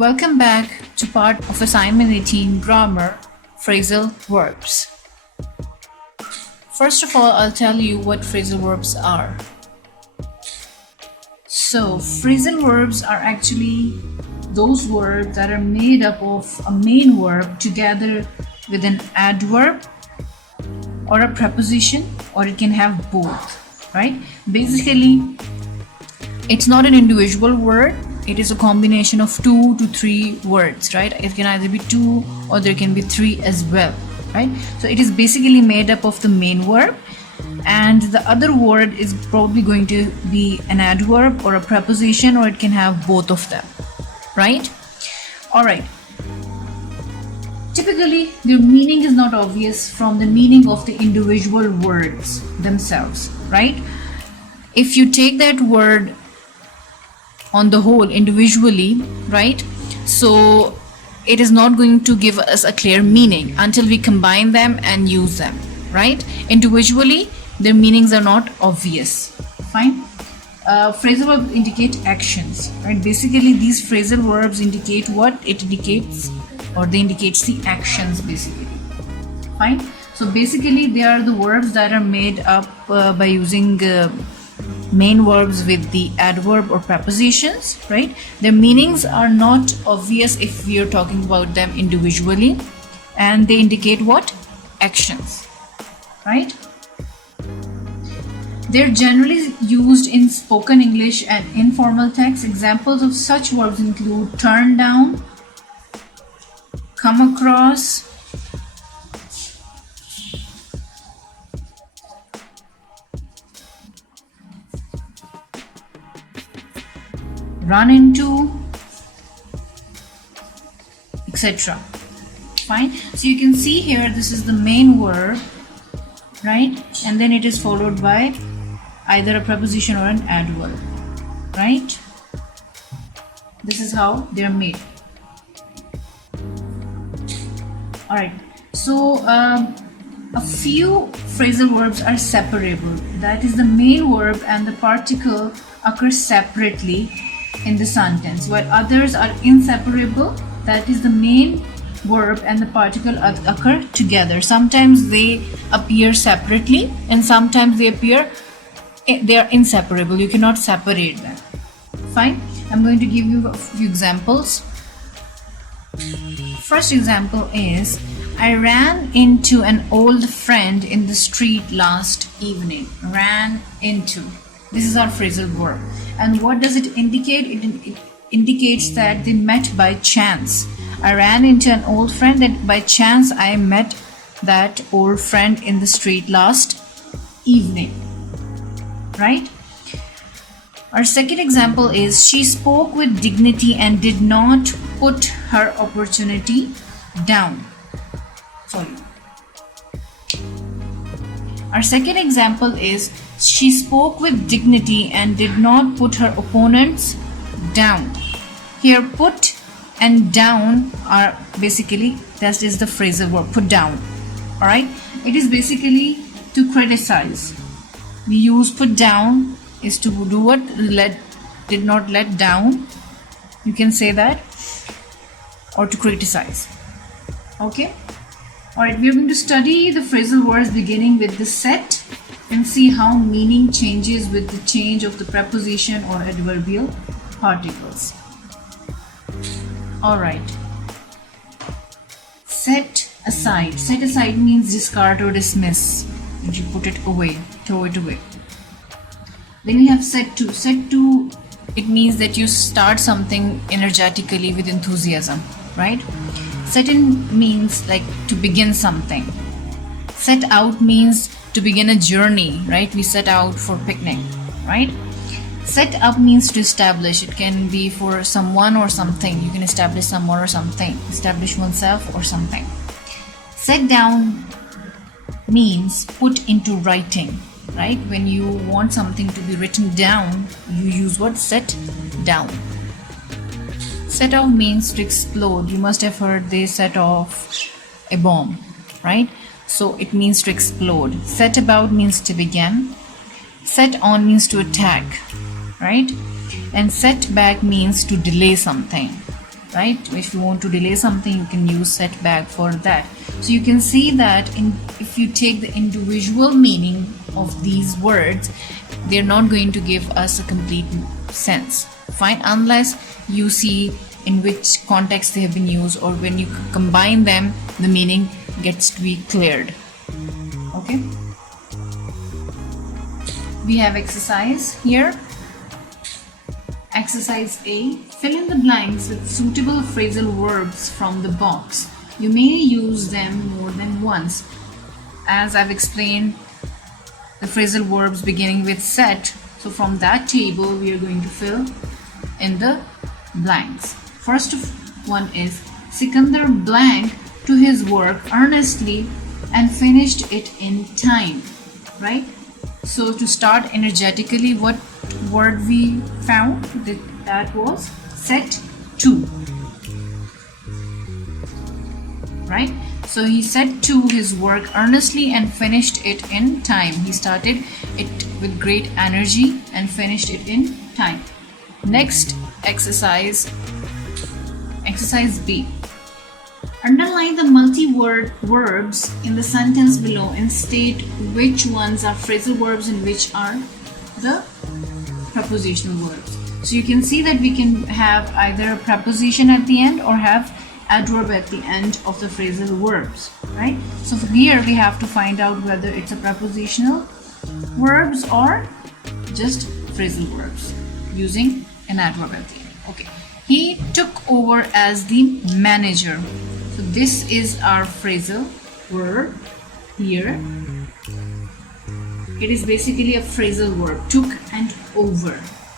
Welcome back to part of assignment 18 grammar phrasal verbs. First of all, I'll tell you what phrasal verbs are. So, phrasal verbs are actually those words that are made up of a main verb together with an adverb or a preposition, or it can have both, right? Basically, it's not an individual word. It is a combination of 2 to 3 words, right? It can either be 2 or there can be 3 as well, right? So it is basically made up of the main verb, and the other word is probably going to be an adverb or a preposition, or it can have both of them, right? All right. Typically, their meaning is not obvious from the meaning of the individual words themselves, right? If you take that word on the whole individually, right, so it is not going to give us a clear meaning until we combine them and use them, right? Individually, their meanings are not obvious. Fine. Phrasal verbs indicate actions, right? Basically, these phrasal verbs indicate what it indicates, or they indicates the actions basically. Fine. So basically, they are the verbs that are made up by using main verbs with the adverb or prepositions, right? Their meanings are not obvious if we are talking about them individually, and they indicate what? Actions, right? They're generally used in spoken English and informal text. Examples of such verbs include turn down, come across, run into, etc. Fine. So you can see here, this is the main verb, right? And then it is followed by either a preposition or an adverb, right? This is how they are made. All right. So a few phrasal verbs are separable. That is, the main verb and the particle occur separately in the sentence, while others are inseparable. That is, the main verb and the particle occur together. Sometimes they appear separately, and sometimes they are inseparable. You cannot separate them. Fine. I'm going to give you a few examples. First example is, I ran into an old friend in the street last evening. Ran into. This is our phrasal verb. And what does it indicate? It indicates that they met by chance. I ran into an old friend, and by chance I met that old friend in the street last evening. Right? Our second example is, she spoke with dignity and did not put her opportunity down. Sorry. Our second example is, she spoke with dignity and did not put her opponents down. Here, put and down are basically, that is the phrasal verb, put down. Alright? It is basically to criticize. We use put down is to do what? Did not let down. You can say that. Or to criticize. Okay? Alright, we are going to study the phrasal verbs beginning with the set and see how meaning changes with the change of the preposition or adverbial particles. Alright. Set aside. Set aside means discard or dismiss. And you put it away, throw it away. Then we have set to. Set to, it means that you start something energetically with enthusiasm, right? Set in means like to begin something. Set out means to begin a journey, right? We set out for picnic, right? Set up means to establish. It can be for someone or something. You can establish someone or something. Establish oneself or something. Set down means put into writing, right? When you want something to be written down, you use what? Set down. Set off means to explode. You must have heard they set off a bomb, right? So it means to explode. Set about means to begin. Set on means to attack, right? And set back means to delay something. right? If you want to delay something, you can use set back for that. So you can see that if you take the individual meaning of these words, they're not going to give us a complete sense, fine, unless you see in which context they have been used, or when you combine them, the meaning gets to be cleared. Okay, we have exercise here. Exercise A. Fill in the blanks with suitable phrasal verbs from the box. You may use them more than once. As I've explained, the phrasal verbs beginning with set, so from that table we are going to fill in the blanks. First one is Sikandar blank to his work earnestly and finished it in time, right? So to start energetically, what word we found? That was set to, right? So he set to his work earnestly and finished it in time. He started it with great energy and finished it in time. Next exercise B. Underline the multi-word verbs in the sentence below and state which ones are phrasal verbs and which are the prepositional verbs. So you can see that we can have either a preposition at the end or have adverb at the end of the phrasal verbs, right? So here we have to find out whether it's a prepositional verbs or just phrasal verbs using an adverb at the end. Okay, he took over as the manager. So this is our phrasal verb here. It is basically a phrasal verb, took and over.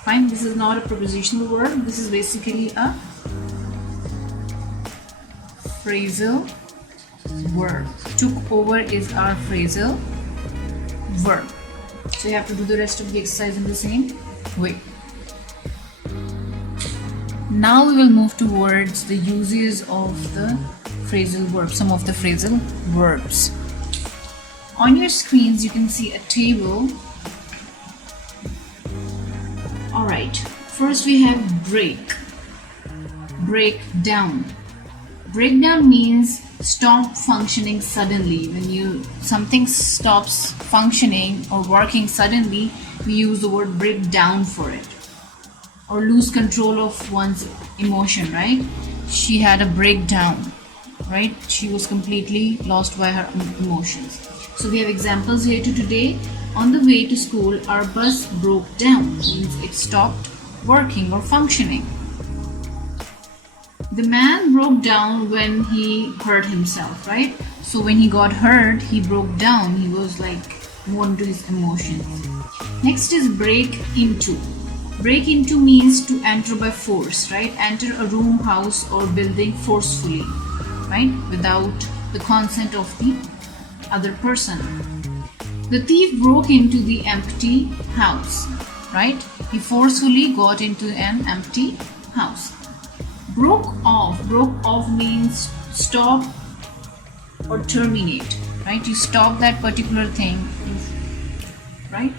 Fine, this is not a prepositional verb. This is basically a phrasal verb. Took over is our phrasal verb. So you have to do the rest of the exercise in the same way. Now we will move towards the uses of the phrasal verbs, some of the phrasal verbs. On your screens you can see a table. Alright, first we have break. Break down. Breakdown means stop functioning suddenly. When something stops functioning or working suddenly, we use the word break down for it. Or lose control of one's emotion, right? She had a breakdown, right? She was completely lost by her emotions. So we have examples here to today. On the way to school, our bus broke down, means it stopped working or functioning. The man broke down when he hurt himself, right? So when he got hurt, he broke down. He was like more into his emotions. Next is break into. Break into means to enter by force, right? Enter a room, house or building forcefully, right? Without the consent of the other person. The thief broke into the empty house, right? He forcefully got into an empty house. Broke off. Broke off means stop or terminate, right? You stop that particular thing, right?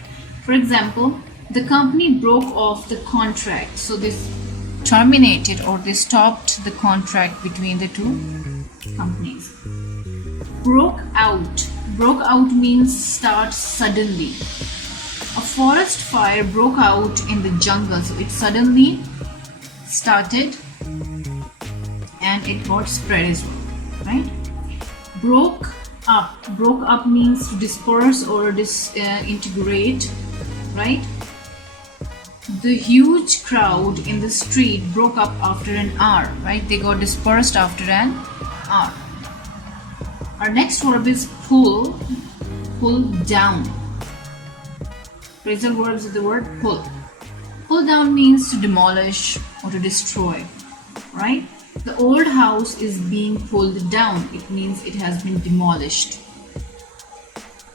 For example, the company broke off the contract. So this terminated or they stopped the contract between the two companies. Broke out. Broke out means start suddenly. A forest fire broke out in the jungle. So it suddenly started and it got spread as well, right? Broke up. Broke up means to disperse or disintegrate, right? The huge crowd in the street broke up after an hour, right? They got dispersed after an hour. Our next verb is pull. Pull down. Phrasal verbs is the word pull. Pull down means to demolish or to destroy, right? The old house is being pulled down. It means it has been demolished.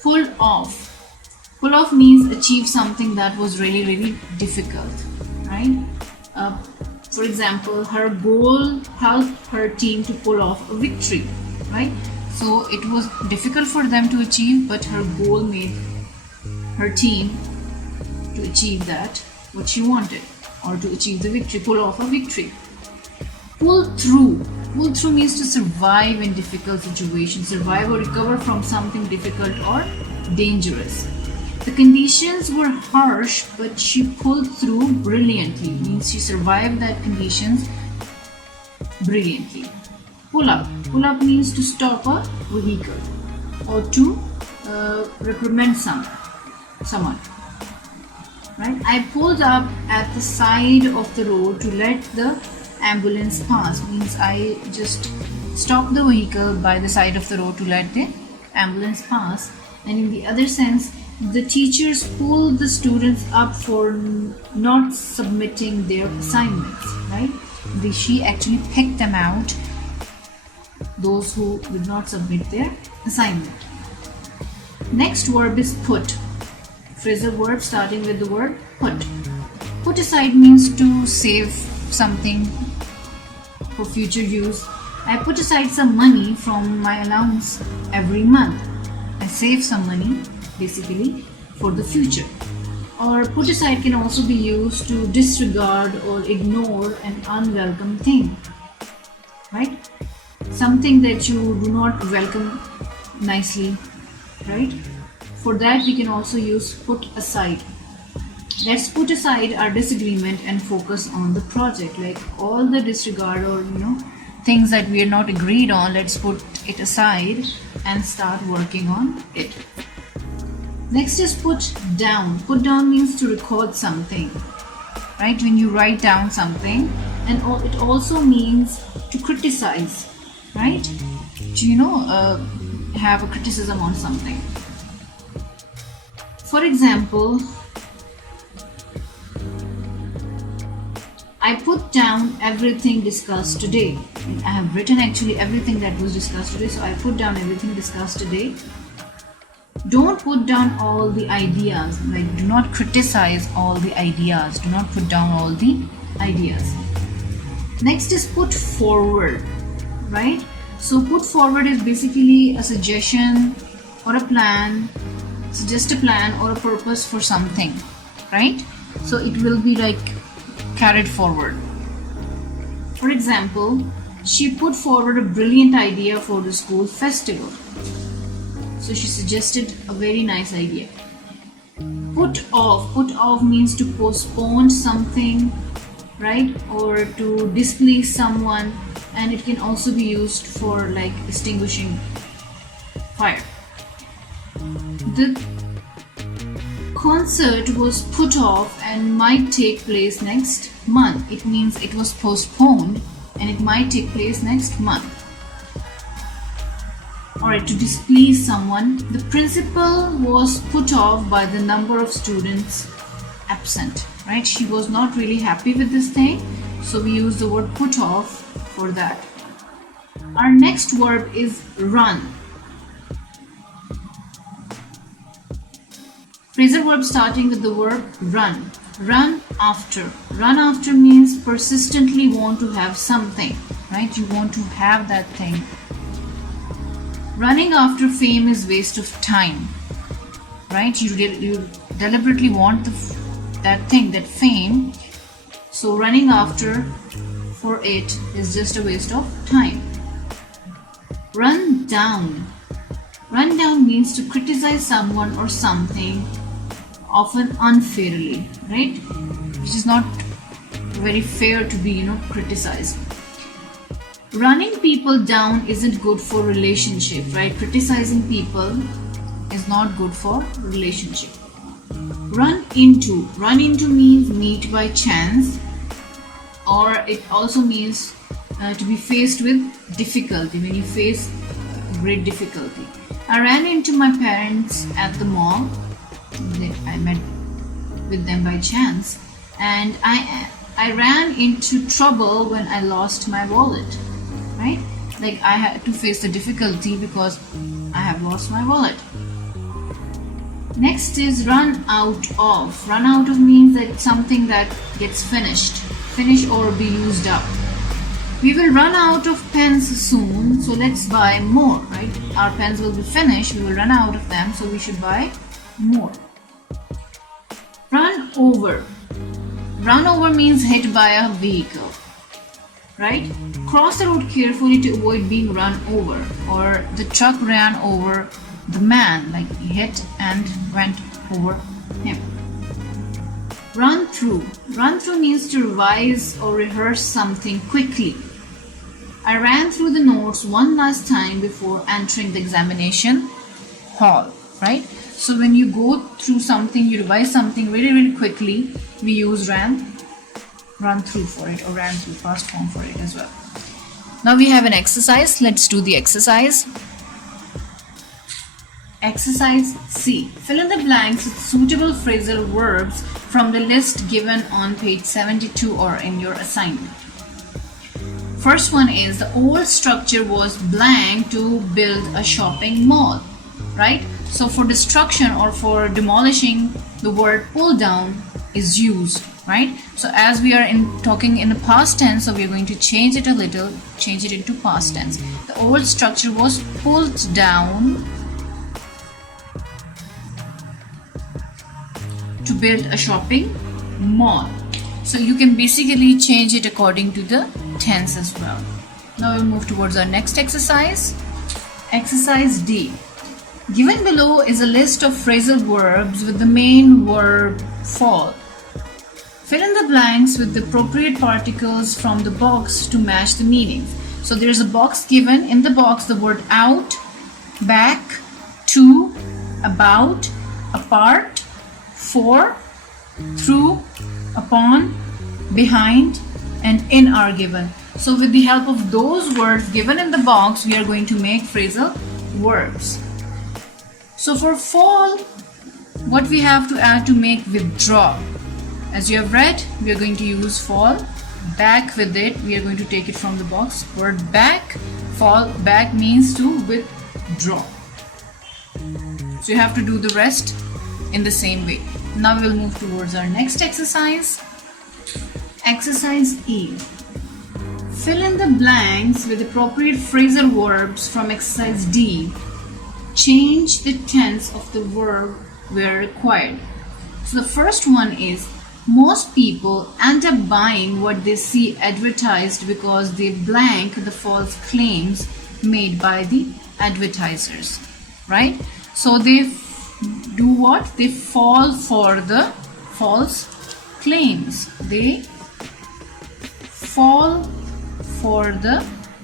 Pull off. Pull off means achieve something that was really, really difficult, right? For example, her goal helped her team to pull off a victory, right? So it was difficult for them to achieve, but her goal made her team to achieve that, what she wanted, or to achieve the victory, pull off a victory. Pull through. Pull through means to survive in difficult situations, survive or recover from something difficult or dangerous. The conditions were harsh, but she pulled through brilliantly. Means she survived that conditions brilliantly. Pull up. Pull up means to stop a vehicle or to reprimand someone. Right? I pulled up at the side of the road to let the ambulance pass. Means I just stopped the vehicle by the side of the road to let the ambulance pass. And in the other sense, the teachers pulled the students up for not submitting their assignments, right? She actually picked them out, those who did not submit their assignment. Next verb is put. Phrasal verb starting with the word put. Put aside means to save something for future use. I put aside some money from my allowance every month. I save some money basically for the future. Or put aside can also be used to disregard or ignore an unwelcome thing, right? Something that you do not welcome nicely, right? For that we can also use put aside. Let's put aside our disagreement and focus on the project. Like all the disregard or things that we are not agreed on, let's put it aside and start working on it. Next is put down. Put down means to record something, right? When you write down something, and it also means to criticize, right? To have a criticism on something. For example, I put down everything discussed today. I have written actually everything that was discussed today, so I put down everything discussed today. Don't put down all the ideas. Like, do not criticize all the ideas. Do not put down all the ideas. Next is put forward, right? So put forward is basically a suggestion or a plan. Suggest a plan or a purpose for something, right? So it will be like carried forward. For example, she put forward a brilliant idea for the school festival. So she suggested a very nice idea. Put off. Put off means to postpone something, right? Or to displease someone, and it can also be used for like extinguishing fire. The concert was put off and might take place next month. It means it was postponed and it might take place next month. Alright, to displease someone, the principal was put off by the number of students absent, right? She was not really happy with this thing, so we use the word put off for that. Our next verb is run. Phrasal verb starting with the verb run. Run after. Run after means persistently want to have something, right? You want to have that thing. Running after fame is waste of time, right? You deliberately want that thing, that fame. So running after for it is just a waste of time. Run down. Run down means to criticize someone or something, often unfairly, right? Which is not very fair to be, criticized. Running people down isn't good for relationship, right? Criticizing people is not good for relationship. Run into. Run into means meet by chance, or it also means to be faced with difficulty, when you face great difficulty. I ran into my parents at the mall. I met with them by chance, and I ran into trouble when I lost my wallet, right? Like I had to face the difficulty because I have lost my wallet. Next is run out of. Run out of means that it's something that gets finished or be used up. We will run out of pens soon, so let's buy more, right? Our pens will be finished, we will run out of them, so we should buy more. Run over. Run over means hit by a vehicle. right? Cross the road carefully to avoid being run over, or the truck ran over the man, like he hit and went over him. Run through. Run through means to revise or rehearse something quickly. I ran through the notes one last time before entering the examination hall, right? So when you go through something, you revise something really quickly, we use run through for it, or ran through, past form for it as well. Now we have an exercise. Let's do the exercise. Exercise C. Fill in the blanks with suitable phrasal verbs from the list given on page 72 or in your assignment. First one is, the old structure was blank to build a shopping mall, right? So for destruction or for demolishing, the word pull down is used, right? So as we are talking in the past tense, so we are going to change it a little, change it into past tense. The old structure was pulled down to build a shopping mall. So you can basically change it according to the tense as well. Now we'll move towards our next exercise. Exercise D. Given below is a list of phrasal verbs with the main verb fall. Fill in the blanks with the appropriate particles from the box to match the meanings. So there's a box given. In the box, the word out, back, to, about, apart, for, through, upon, behind, and in are given. So with the help of those words given in the box, we are going to make phrasal verbs. So for fall, what we have to add to make withdraw? As you have read, we are going to use fall. Back with it, we are going to take it from the box. Word back, fall back means to withdraw. So you have to do the rest in the same way. Now we'll move towards our next exercise. Exercise E. Fill in the blanks with appropriate phrasal verbs from exercise D. Change the tense of the verb where required. So the first one is, most people end up buying what they see advertised because they blank the false claims made by the advertisers, right? So they do what? They fall for the false claims. They fall for the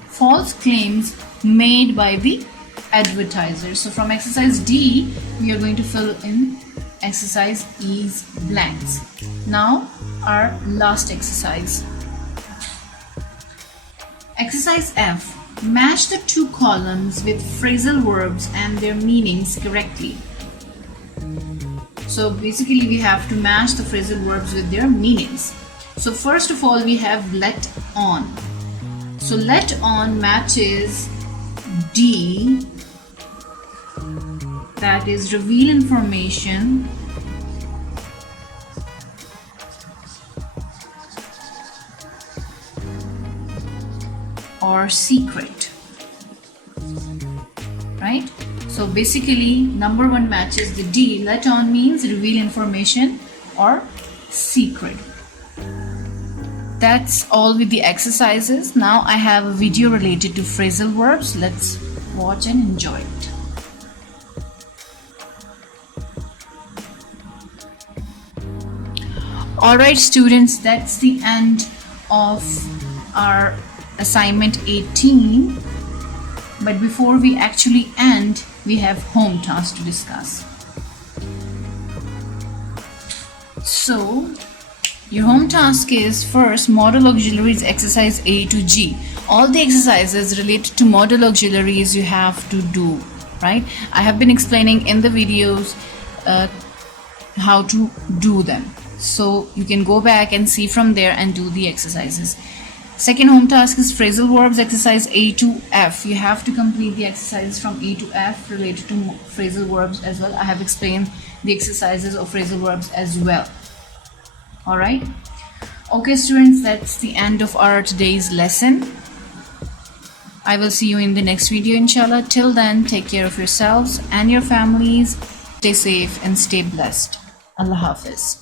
false claims made by the advertisers. So from exercise D, we are going to fill in exercise E's blanks. Now our last exercise. Exercise F. Match the two columns with phrasal verbs and their meanings correctly. So basically we have to match the phrasal verbs with their meanings. So first of all, we have let on. So let on matches D, that is reveal information, or secret, right? So basically number one matches the D. Let on means reveal information or secret. That's all with the exercises. Now I have a video related to phrasal verbs. Let's watch and enjoy it. Alright students, that's the end of our assignment 18. But before we actually end, we have home tasks to discuss. So your home task is, first, model auxiliaries exercise A to G. All the exercises related to model auxiliaries you have to do, right? I have been explaining in the videos how to do them. So you can go back and see from there and do the exercises. Second home task is phrasal verbs exercise A to F. You have to complete the exercises from A to F related to phrasal verbs as well. I have explained the exercises of phrasal verbs as well. Alright. Okay students, that's the end of our today's lesson. I will see you in the next video inshallah. Till then, take care of yourselves and your families. Stay safe and stay blessed. Allah Hafiz.